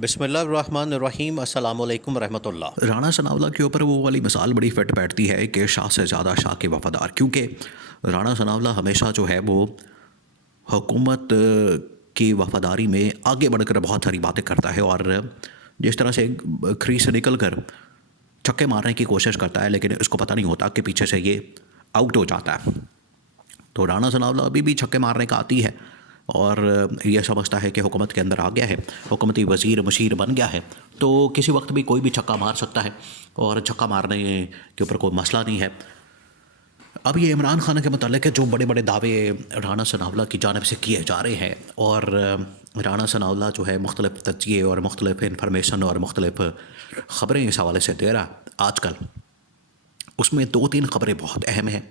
बिस्मिल्लाहिर्रहमानिर्रहीम अस्सलाम वालेकुम रहमतुल्लाह। राणा सनावला के ऊपर वो वाली मिसाल बड़ी फिट बैठती है कि शाह से ज़्यादा शाह के वफादार, क्योंकि राणा सनावला हमेशा जो है वो हुकूमत की वफादारी में आगे बढ़कर बहुत सारी बातें करता है, और जिस तरह से खरी से निकल कर छक्के मारने की कोशिश करता है, लेकिन उसको पता नहीं होता कि पीछे से ये आउट हो जाता है। तो राणा सनावला अभी भी छक्के मारने का आती है और यह समझता है कि हुकूमत के अंदर आ गया है, हुकूमती वज़ीर मशीर बन गया है, तो किसी वक्त भी कोई भी छक्का मार सकता है और छक्का मारने के ऊपर कोई मसला नहीं है। अब ये इमरान खान के मतलब है जो बड़े बड़े दावे राणा सनावला की जानिब से किए जा रहे हैं, और राणा सनावला जो है मुख्तलिफ तज्ज़िये और मुख्तलिफ इन्फॉर्मेशन और मुख्तलिफ ख़बरें इस हवाले से दे रहा आजकल। उसमें 2-3 ख़बरें बहुत अहम हैं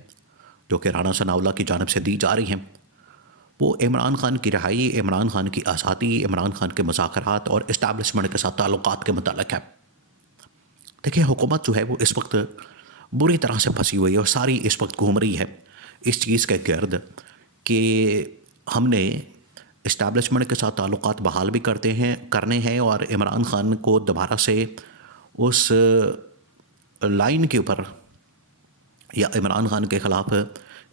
जो कि राणा सनावला की जानिब से दी जा रही हैं। वो इमरान खान की रिहाई, इमरान खान की आज़ादी, इमरान खान के मुज़ाकरात और इस्टेब्लिशमेंट के साथ ताल्लुकात के मुताल्लिक़ है। देखिए, हुकूमत जो है वो इस वक्त बुरी तरह से फंसी हुई है और सारी इस वक्त घूम रही है इस चीज़ के गर्द कि हमने इस्टेब्लिशमेंट के साथ ताल्लुकात बहाल भी करने हैं और इमरान खान को दोबारा से उस लाइन के ऊपर या इमरान खान के ख़िलाफ़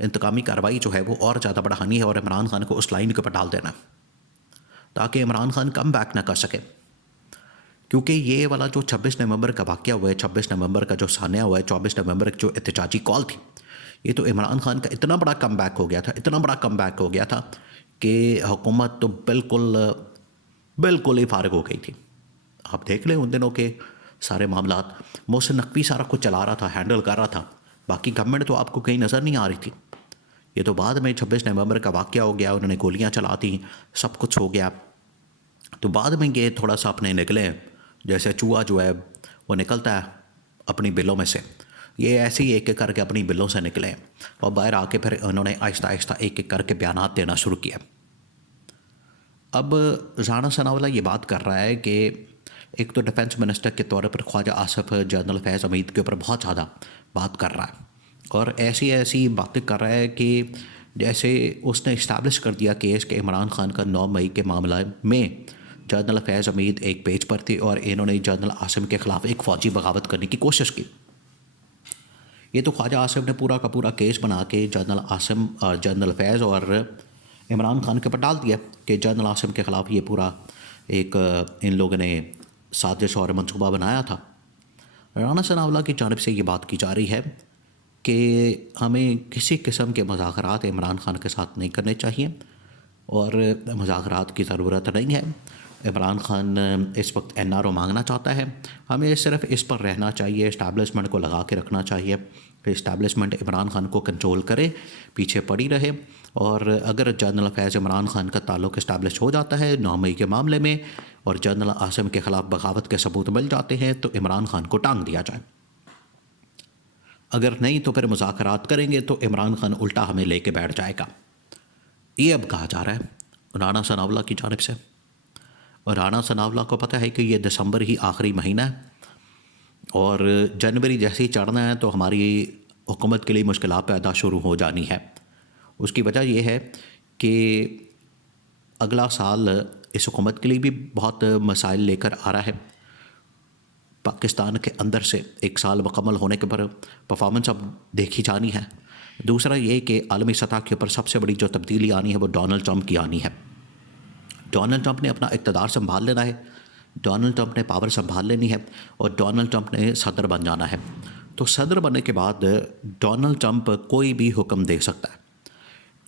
इंतकामी कार्रवाई जो है वो और ज़्यादा बढ़ानी है और इमरान खान को उस लाइन के ऊपर डाल देना ताकि इमरान खान कम बैक ना कर सके। क्योंकि ये वाला जो 26 नवंबर का वाक़या हुआ है, 26 नवंबर का जो सान्या हुआ है, 24 नवंबर की जो एहतजाजी कॉल थी, ये तो इमरान खान का इतना बड़ा कम बैक हो गया था, इतना बड़ा कम बैक हो गया था कि हुकूमत तो बिल्कुल ही फारिग हो गई थी। आप देख लें उन दिनों के सारे मामलात, मोहसिन नकवी सारा कुछ चला रहा था, हैंडल कर रहा था, बाकी गवर्नमेंट तो आपको कहीं नज़र नहीं आ रही थी। ये तो बाद में 26 नवंबर का वाक़या हो गया, उन्होंने गोलियां चला दी, सब कुछ हो गया, तो बाद में ये थोड़ा सा अपने निकले, जैसे चूहा जो है वो निकलता है अपनी बिलों में से, ये ऐसे ही एक एक करके अपनी बिलों से निकले और बाहर आके फिर उन्होंने आहिस्ता आहिस्ता एक एक करके बयानात देना शुरू किया। अब राणा सनावला ये बात कर रहा है कि एक तो डिफेंस मिनिस्टर के तौर पर ख्वाजा आसिफ जनरल फैज़ हमीद के ऊपर बहुत ज़्यादा बात कर रहा है और ऐसी ऐसी बातें कर रहा है कि जैसे उसने इस्टेब्लिश कर दिया केस कि इमरान खान का 9 मई के मामला में जनरल फैज़ हमीद एक पेज पर थे और इन्होंने जनरल आसिम के ख़िलाफ़ एक फ़ौजी बगावत करने की कोशिश की। ये तो ख्वाजा आसिफ ने पूरा का पूरा केस बना के जनरल आसिम और जनरल फैज़ और इमरान खान के ऊपर डाल दिया कि जनरल आसिम के ख़िलाफ़ ये पूरा एक इन लोगों ने साजिश और मंसूबा बनाया था। राणा सनावला की जानिब से ये बात की जा रही है कि हमें किसी किस्म के मुज़ाकरात इमरान खान के साथ नहीं करने चाहिए और मुज़ाकरात की ज़रूरत नहीं है। इमरान खान इस वक्त NRO मांगना चाहता है, हमें सिर्फ इस पर रहना चाहिए, इस्टेब्लिशमेंट को लगा के रखना चाहिए कि इस्टेब्लिशमेंट इमरान खान को कंट्रोल करे, पीछे पड़ी रहे, और अगर जनरल फैज़ इमरान खान का ताल्लुक़ इस्टेब्लिश हो जाता है 9 मई के मामले में और जनरल आसिम के ख़िलाफ़ बगावत के सबूत मिल जाते हैं तो इमरान खान को टांग दिया जाए। अगर नहीं तो फिर मुज़ाकरात करेंगे तो इमरान खान उल्टा हमें लेके बैठ जाएगा, ये अब कहा जा रहा है राणा सनावला की जानिब से। और राणा सनावला को पता है कि ये दिसंबर ही आखिरी महीना है और जनवरी जैसे ही चढ़ना है तो हमारी हुकूमत के लिए मुश्किलात पैदा शुरू हो जानी है। उसकी वजह यह है कि अगला साल इस हुकूमत के लिए भी बहुत मसाइल लेकर आ रहा है। पाकिस्तान के अंदर से एक साल मुकम्मल होने के पर परफॉर्मेंस अब देखी जानी है। दूसरा ये कि आलमी सतह के ऊपर सबसे बड़ी जो तब्दीली आनी है वो डोनाल्ड ट्रंप की आनी है। डोनाल्ड ट्रंप ने अपना इक़्तिदार संभाल लेना है, डोनाल्ड ट्रंप ने पावर संभाल लेनी है और डोनाल्ड ट्रंप ने सदर बन जाना है। तो सदर बनने के बाद डोनाल्ड ट्रंप कोई भी हुक्म दे सकता है।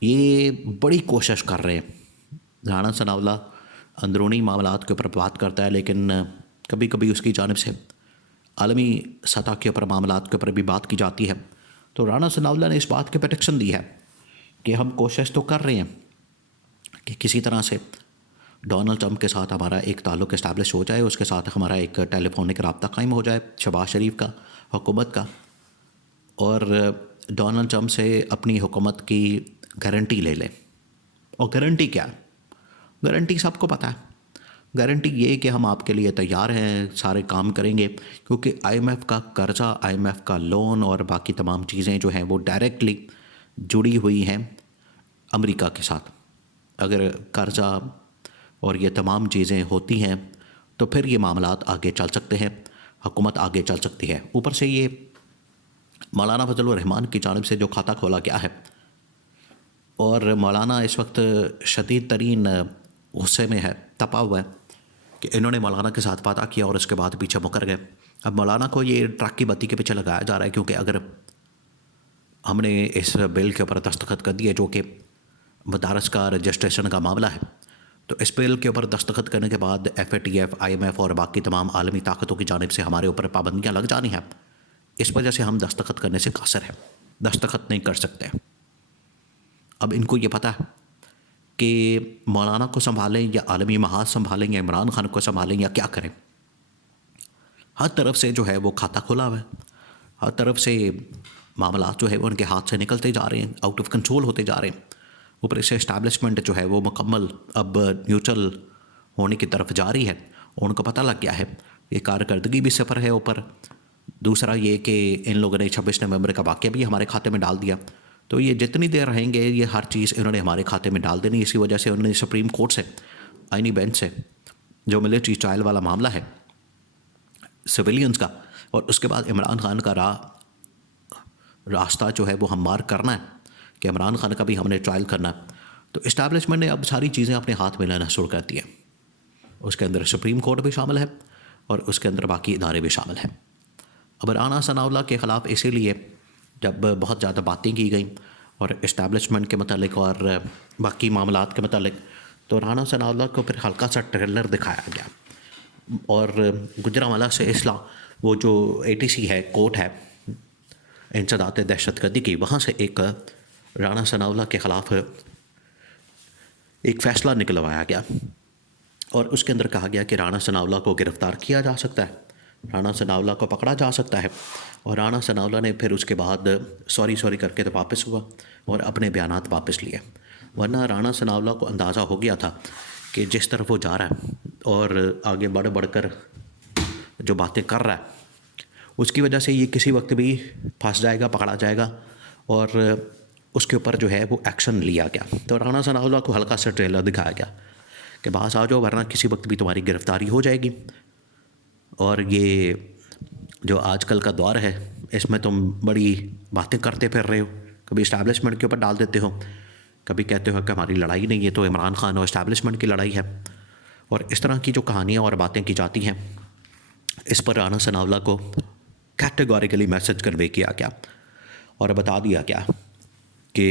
ये बड़ी कोशिश कर रहे हैं। राणा सनावला अंदरूनी मामलात के ऊपर बात करता है, लेकिन कभी कभी उसकी जानिब से आलमी सतह के ऊपर मामलात के ऊपर भी बात की जाती है। तो राणा सनावला ने इस बात की प्रेडिक्शन दी है कि हम कोशिश तो कर रहे हैं कि किसी तरह से डोनाल्ड ट्रंप के साथ हमारा एक ताल्लुक़ इस्टेब्लिश हो जाए, उसके साथ हमारा एक टेलीफोनिक रब्ता कायम हो जाए शहबाज शरीफ का, हुकूमत का, और डोनाल्ड ट्रंप से अपनी हुकूमत की गारंटी ले लें। और गारंटी क्या है? गारंटी सबको पता है। गारंटी ये कि हम आपके लिए तैयार हैं, सारे काम करेंगे, क्योंकि IMF का कर्ज़ा, IMF का लोन और बाकी तमाम चीज़ें जो हैं वो डायरेक्टली जुड़ी हुई हैं अमेरिका के साथ। अगर कर्ज़ा और ये तमाम चीज़ें होती हैं तो फिर ये मामलात आगे चल सकते हैं, हुकूमत आगे चल सकती है। ऊपर से ये मौलाना फजल रहमान की जानिब से जो खाता खोला गया है, और मौलाना इस वक्त शदीद तरीन गुस्से में है, तपा हुआ है कि इन्होंने मौलाना के साथ वादा किया और उसके बाद पीछे मुकर गए। अब मौलाना को ये ट्रक की बत्ती के पीछे लगाया जा रहा है, क्योंकि अगर हमने इस बिल के ऊपर दस्तखत कर दिए जो कि मदारस का रजिस्ट्रेशन का मामला है, तो इस बिल के ऊपर दस्तखत करने के बाद FATF, IMF और बाकी तमाम आलमी ताकतों की जानिब से हमारे ऊपर पाबंदियाँ लग जानी हैं। इस वजह से हम दस्तखत करने से कासर हैं, दस्तखत नहीं कर सकते। अब इनको ये पता है कि मौलाना को संभालें या आलमी महाज संभालें या इमरान खान को संभालें या क्या करें। हर तरफ से जो है वो खाता खुला हुआ है, हर तरफ से मामला जो है वो उनके हाथ से निकलते जा रहे हैं, आउट ऑफ कंट्रोल होते जा रहे हैं। ऊपर से इस्टेब्लिशमेंट जो है वो मुकम्मल अब न्यूट्रल होने की तरफ जा रही है। उनको पता लग गया है, ये कारकर्दगी भी सफ़र है ऊपर। दूसरा ये कि इन लोगों ने 26 नवंबर का वाक़या भी हमारे खाते में डाल दिया, तो ये जितनी देर रहेंगे ये हर चीज़ इन्होंने हमारे खाते में डाल देनी। इसी वजह से उन्होंने सुप्रीम कोर्ट से, आइनी बेंच से, जो मिलिट्री ट्रायल वाला मामला है सिविलियंस का, और उसके बाद इमरान खान का रास्ता जो है वो हम मार्क करना है कि इमरान खान का भी हमने ट्रायल करना है। तो इस्टेब्लिशमेंट ने अब सारी चीज़ें अपने हाथ में लेना शुरू कर दी है। उसके अंदर सुप्रीम कोर्ट भी शामिल है और उसके अंदर बाकी इदारे भी शामिल हैं। अब राना सनाउल्लाह के ख़िलाफ़ इसीलिए जब बहुत ज़्यादा बातें की गई और इस्टेब्लिशमेंट के मतलब और बाकी मामलात के मतलब, तो राना सनाउल्लाह को फिर हल्का सा ट्रेलर दिखाया गया। और गुजरांवाला से इसला वो जो ATC है, कोर्ट है इंसदात दहशतगर्दी की, वहाँ से एक राना सनाउल्लाह के ख़िलाफ़ एक फ़ैसला निकलवाया गया और उसके अंदर कहा गया कि राना सनाउल्लाह को गिरफ़्तार किया जा सकता है, राना सनाउल्लाह को पकड़ा जा सकता है। और राना सनाउल्लाह ने फिर उसके बाद सॉरी करके तो वापस हुआ और अपने बयानात वापस लिए। वरना राना सनाउल्लाह को अंदाज़ा हो गया था कि जिस तरफ वो जा रहा है और आगे बढ़कर जो बातें कर रहा है, उसकी वजह से ये किसी वक्त भी फंस जाएगा, पकड़ा जाएगा और उसके ऊपर जो है वो एक्शन लिया गया। तो राना सनाउल्लाह को हल्का सा ट्रेलर दिखाया गया कि बाहर आ जाओ, वरना किसी वक्त भी तुम्हारी गिरफ़्तारी हो जाएगी। और ये जो आजकल का दौर है, इसमें तुम बड़ी बातें करते फिर रहे हो, कभी इस्टेब्लिशमेंट के ऊपर डाल देते हो, कभी कहते हो कि हमारी लड़ाई नहीं है, तो इमरान खान और इस्टेब्लिशमेंट की लड़ाई है। और इस तरह की जो कहानियाँ और बातें की जाती हैं, इस पर राना सनाउल्लाह को कैटेगोरिकली मैसेज कन्वे किया गया और बता दिया गया कि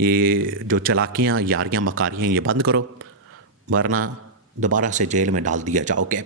ये जो चालाकियाँ, यारियाँ, मकारियाँ ये बंद करो, वरना दोबारा से जेल में डाल दिया जाओगे।